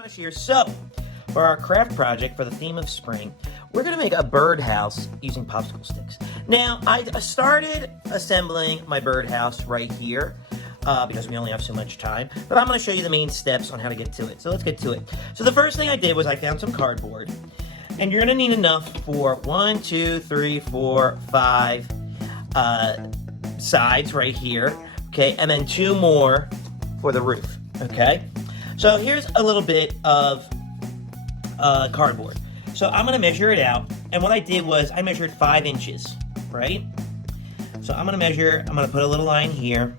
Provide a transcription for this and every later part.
Mush here. So, for our craft project for the theme of spring, we're going to make a birdhouse using popsicle sticks. Now, I started assembling my birdhouse right here because we only have so much time, but I'm going to show you the main steps on how to get to it. So let's get to it. So the first thing I did was I found some cardboard, and you're going to need enough for 1, 2, 3, 4, 5 sides right here, okay, and then 2 more for the roof, okay? So here's a little bit of cardboard. So I'm going to measure it out, and what I did was I measured 5 inches, right? So I'm going to put a little line here.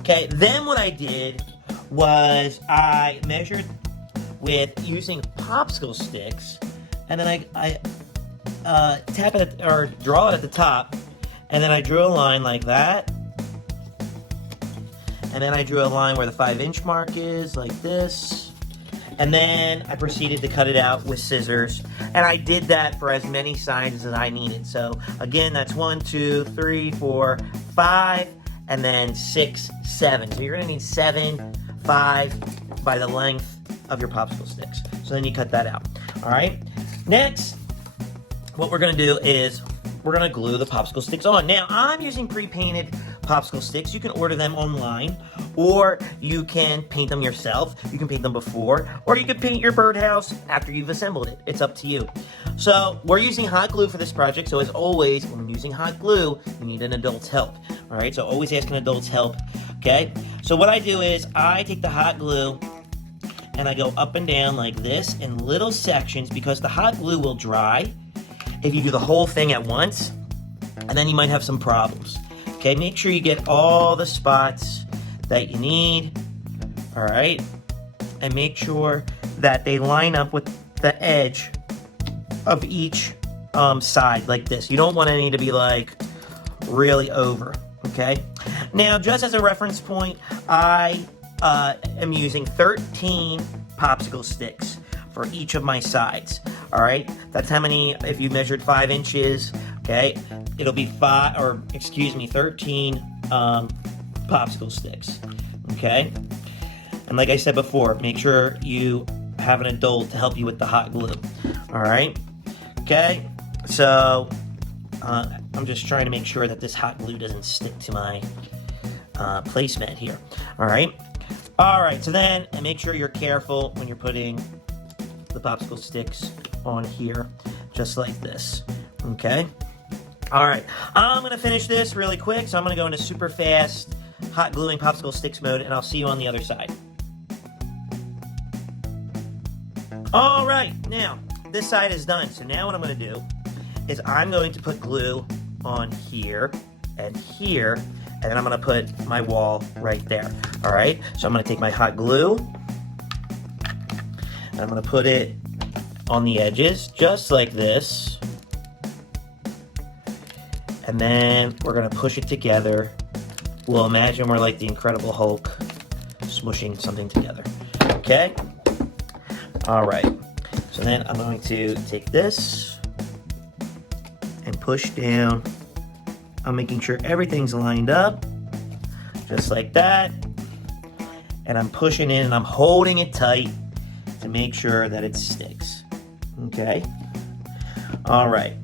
Okay, then what I did was I measured with using popsicle sticks, and then I tap it or draw it at the top, and then I drew a line like that. And then I drew a line where the 5-inch mark is, like this. And then I proceeded to cut it out with scissors. And I did that for as many sides as I needed. So again, that's 1, 2, 3, 4, 5, and then 6, 7. So you're gonna need 7, 5 by the length of your popsicle sticks. So then you cut that out. All right. Next, what we're gonna do is we're gonna glue the popsicle sticks on. Now, I'm using pre-painted popsicle sticks. You can order them online, or you can paint them yourself. You can paint them before, or you can paint your birdhouse after you've assembled it. It's up to you. So we're using hot glue for this project. So as always, when using hot glue, you need an adult's help. All right, so always ask an adult's help, okay? So what I do is I take the hot glue and I go up and down like this in little sections, because the hot glue will dry if you do the whole thing at once, and then you might have some problems. Okay, make sure you get all the spots that you need, all right? And make sure that they line up with the edge of each side like this. You don't want any to be like really over, okay? Now, just as a reference point, I am using 13 popsicle sticks for each of my sides, all right? That's how many, if you measured 5 inches, okay, it'll be 13 popsicle sticks, okay? And like I said before, make sure you have an adult to help you with the hot glue, all right? Okay, so I'm just trying to make sure that this hot glue doesn't stick to my placemat here, all right? All right, so then, and make sure you're careful when you're putting the popsicle sticks on here, just like this, okay? All right, I'm gonna finish this really quick, so I'm gonna go into super fast hot gluing popsicle sticks mode, and I'll see you on the other side. All right, now, this side is done, so now what I'm gonna do is I'm going to put glue on here and here, and then I'm gonna put my wall right there, all right? So I'm gonna take my hot glue, and I'm gonna put it on the edges, just like this. And then we're gonna push it together. We'll imagine we're like the Incredible Hulk smushing something together, okay? All right, so then I'm going to take this and push down. I'm making sure everything's lined up, just like that. And I'm pushing in and I'm holding it tight to make sure that it sticks, okay? All right,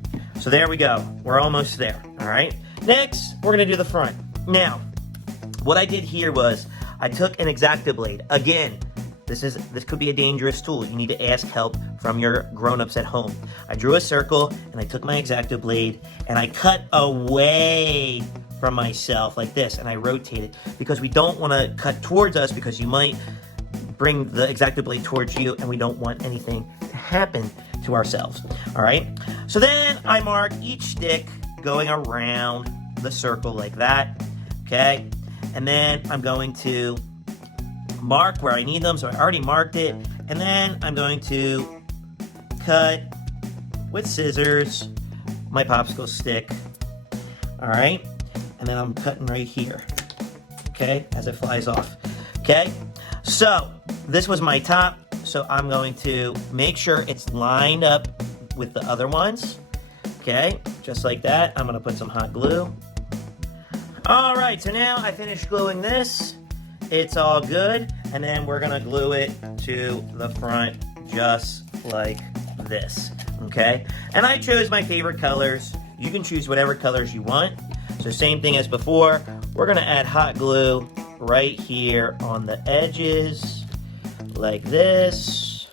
so there we go. We're almost there, all right? Next, we're gonna do the front. Now, what I did here was I took an X-Acto blade. Again, this could be a dangerous tool. You need to ask help from your grown-ups at home. I drew a circle and I took my X-Acto blade and I cut away from myself like this, and I rotated, because we don't want to cut towards us, because you might bring the X-Acto blade towards you, and we don't want anything to happen to ourselves. All right, so then I mark each stick going around the circle like that, okay? And then I'm going to mark where I need them, so I already marked it, and then I'm going to cut with scissors my popsicle stick, all right? And then I'm cutting right here, okay, as it flies off, okay? So this was my top, so I'm going to make sure it's lined up with the other ones, okay, just like that. I'm gonna put some hot glue. All right, so now I finished gluing this. It's all good. and then we're gonna glue it to the front just like this, okay? And I chose my favorite colors. You can choose whatever colors you want. So same thing as before, we're gonna add hot glue right here on the edges, like this,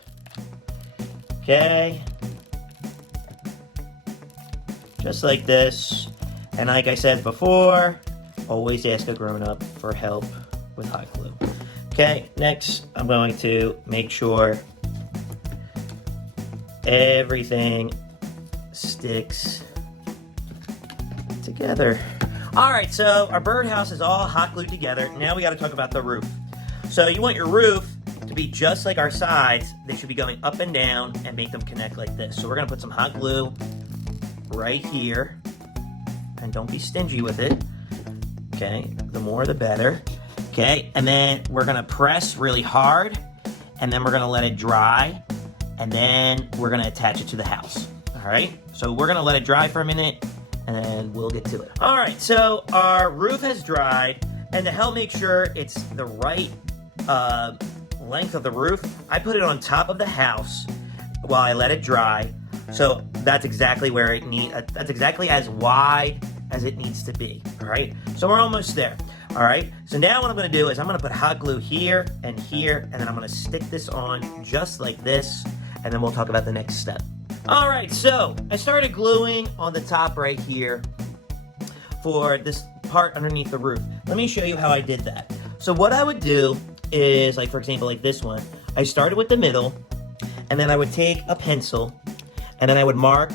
okay? Just like this. And like I said before, always ask a grown-up for help with hot glue. Okay, next I'm going to make sure everything sticks together. All right, so our birdhouse is all hot glued together. Now we got to talk about the roof. So you want your roof to be just like our sides. They should be going up and down and make them connect like this. So we're going to put some hot glue right here. And don't be stingy with it. Okay, the more the better. Okay, and then we're going to press really hard. And then we're going to let it dry. And then we're going to attach it to the house. All right, so we're going to let it dry for a minute. And then we'll get to it. All right, so our roof has dried, and to help make sure it's the right length of the roof, I put it on top of the house while I let it dry. So that's exactly where that's exactly as wide as it needs to be. All right, so we're almost there. All right, so now what I'm going to do is I'm going to put hot glue here, and then I'm going to stick this on just like this, and then we'll talk about the next step. All right, so I started gluing on the top right here for this part underneath the roof. Let me show you how I did that. So what I would do is, like for example, like this one, I started with the middle, and then I would take a pencil, and then I would mark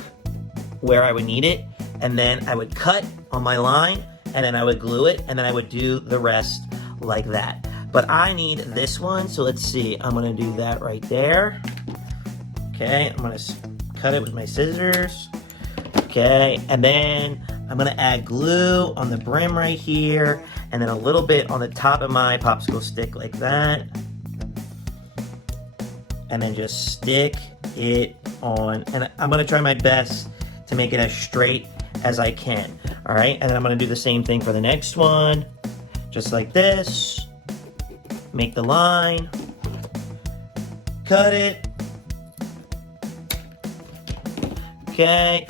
where I would need it, and then I would cut on my line, and then I would glue it, and then I would do the rest like that. But I need this one, so let's see. I'm gonna do that right there. Okay, I'm gonna cut it with my scissors. Okay, and then I'm gonna add glue on the brim right here, and then a little bit on the top of my popsicle stick like that. And then just stick it on, and I'm gonna try my best to make it as straight as I can. All right, and then I'm gonna do the same thing for the next one, just like this. Make the line, cut it. Okay,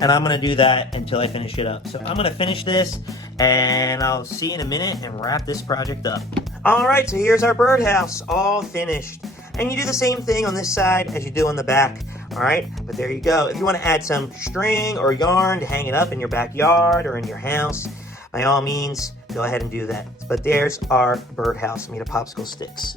and I'm gonna do that until I finish it up. So I'm gonna finish this, and I'll see you in a minute and wrap this project up. All right, so here's our birdhouse, all finished. And you do the same thing on this side as you do on the back, all right? But there you go. If you wanna add some string or yarn to hang it up in your backyard or in your house, by all means, go ahead and do that. But there's our birdhouse made of popsicle sticks.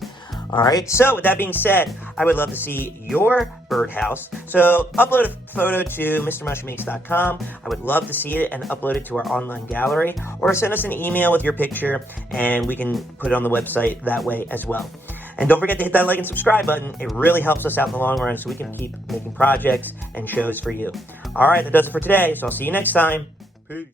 All right, so with that being said, I would love to see your birdhouse. So upload a photo to mrmushmakes.com. I would love to see it and upload it to our online gallery, or send us an email with your picture and we can put it on the website that way as well. And don't forget to hit that like and subscribe button. It really helps us out in the long run so we can keep making projects and shows for you. All right, that does it for today, so I'll see you next time. Peace.